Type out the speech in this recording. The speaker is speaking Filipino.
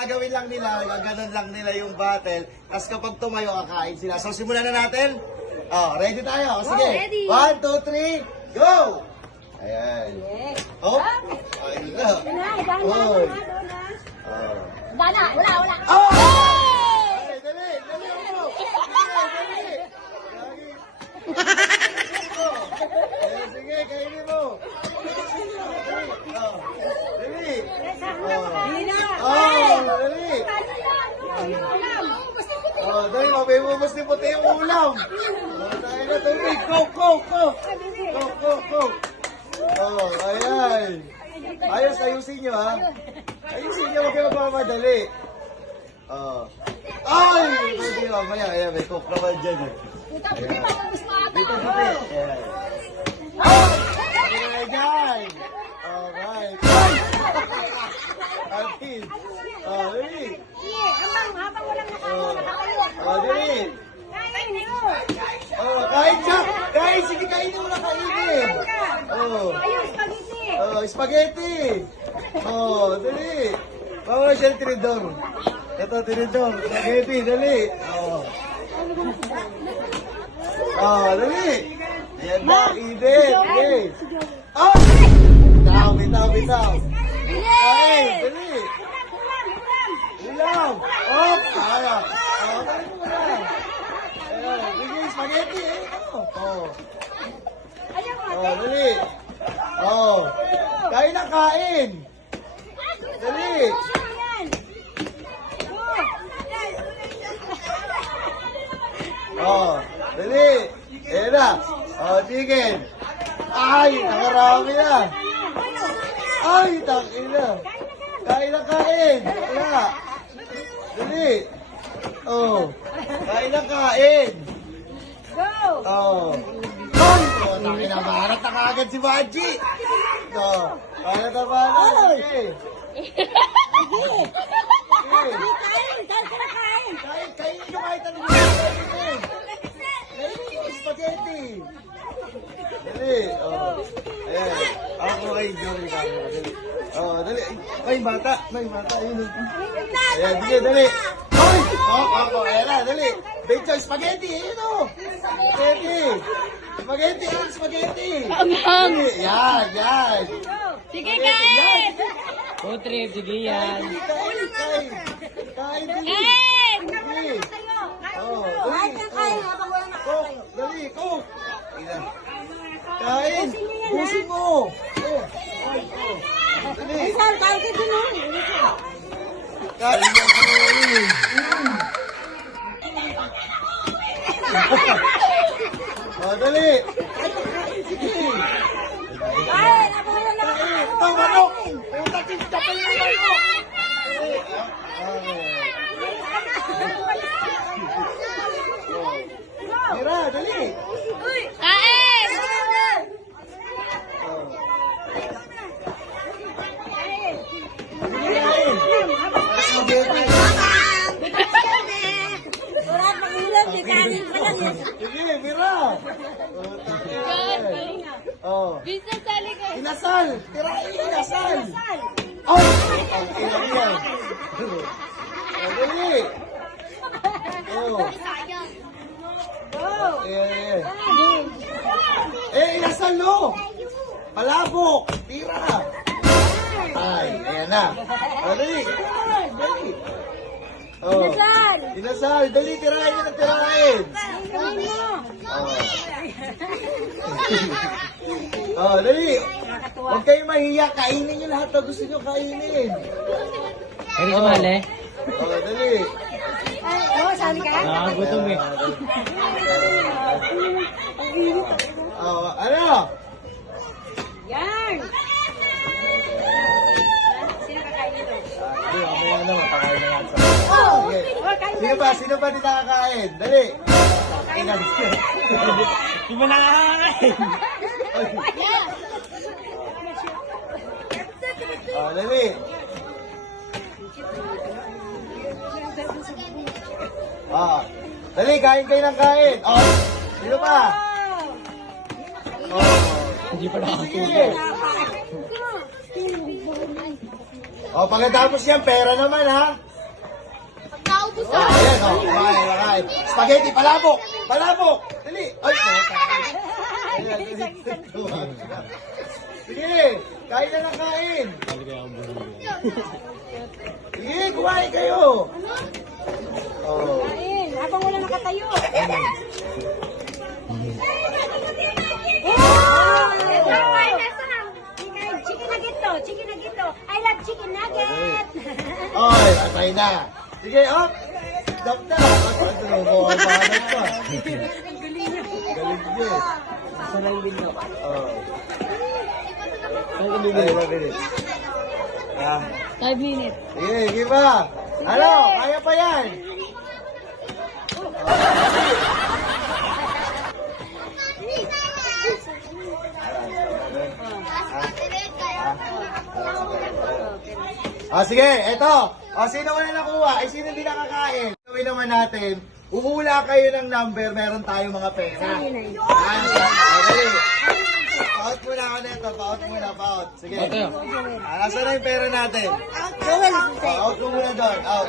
Gagawin lang nila, gaganon lang nila yung battle. Tapos kapag tumayo, kakain sila. So, simulan na natin. Oh, ready tayo. Sige. ready. 1, 2, 3, go! Ayan. Oh, ayun na. Oh. Oh. Wala. Oh! Ay, dali, dali mo. Dali. Ayan, sige, kainin mo. Oh, dali. Dali. Oh, dali, mabibubos ni puti yung ulam. Oh, tayo na, dali. Go. Oh, ayan. Ayusin nyo, ha? Ayusin nyo, huwag kayo magmamadali. Oh. Ay! Hindi, mamaya. Ayan, may cook naman dyan, eh. Dito, puti. Ayan. Ayan, dyan. Alright. Alvin. Oh, dali. Habang walang nakakayo. Oh, dali. Oh, kain siya. Kain, sige, kainin mo na kainin. Oh. Ayun, spaghetti. Oh, spaghetti. Oh, dali. Bawala siya ng tinidor. Ito, tinidor. Spaghetti, dali. Oh. Oh, dali. Ayan na, init. Okay. Oh! Bitaw. Kain, dali. Ulam. Oh, kaya. Oh, kain mo na. Ayan, sige, spaghetti. Oh. Oh, dali. Oh. Kain na, kain. Dali. Oh, dali. Ayan na. Oh, chicken. Ay, nakarami na. Ay, takin na. Kain na, kain. Kaya. Dali. Oh. Kain na, kain. Oh. Ay, oh, takin na. Maharap na kaagad si Baji. Oh. Kain na, tabanan. Okay. Kain nyo kahit ano gusto kainin. Kainin nyo spaghetti. Dali. Oh. Ayan. Ako kayo, Jory. Dali. Oh, dali. May bata. Ayun. Ayan, sige, dali. Hoy! Oh, ayan na, dali. Becho, spaghetti. Ayun o. Spaghetti. Dali. Yan. Sige, kain! Food trip, sige yan. Kain, dali. Kain! Dali. Oh, dali. Cook. Kain. Busin mo. Dali. Kain mo. Oh, dali. Sige. Ito, manok. Puta, kapal mo manok. Mira, dali. Kain! Sige, Mira. Oh. Bisa sali ka. Inasal. Tirahin, inasal. Ay! Ang ilang yan. Dali. Oh. Inasal no. Palabok. Tira. Ay, ayan na. Dali. Oh. Inasal. Dali, tirahin nyo na tirahin. Oh, dali. Huwag kayong mahiya. Kainin nyo lahat na gusto nyo kainin. Pwede sumali? Oh, dali. Sali ka? Gutom eh. Oh, ano? Yan! Sino kakain nito? Hindi, mamaya na. Mapakain na yan. Sige. Sino ba di nakakain? Dali. Kailan siya. Di ba nakakain? Oh, dali. Ah, dali, kain kayo ng kain. Oh, sino pa? Oh, Hindi pa nakakain. sige. O, pagkatapos yan, pera naman ha. Okay. Spaghetti, palabok! Palabok! Dali! Ay, sige, kain na ng kain. Sige, kumain kayo. Oh. Kain, habang wala nakatayo. Chicken nugget to, chicken nugget to. I love chicken nugget. Oy, patay na. Sige, up. Stop na. Ano pa? Galing niya. Sarang binyo. Oh. Ay, 5 minutes. 5 minutes. Sige, sige pa. Ano? Kaya pa yan. Sige, eto. Sino man na nakuha? Sino hindi nakakain? Gawin naman natin. Uhula kayo ng number, meron tayong mga pera. Okay. Paut muna ako nito. Paut muna, paut. Sige. Ito. Nasaan na yung pera natin? Joel, Out mo muna doon. Out.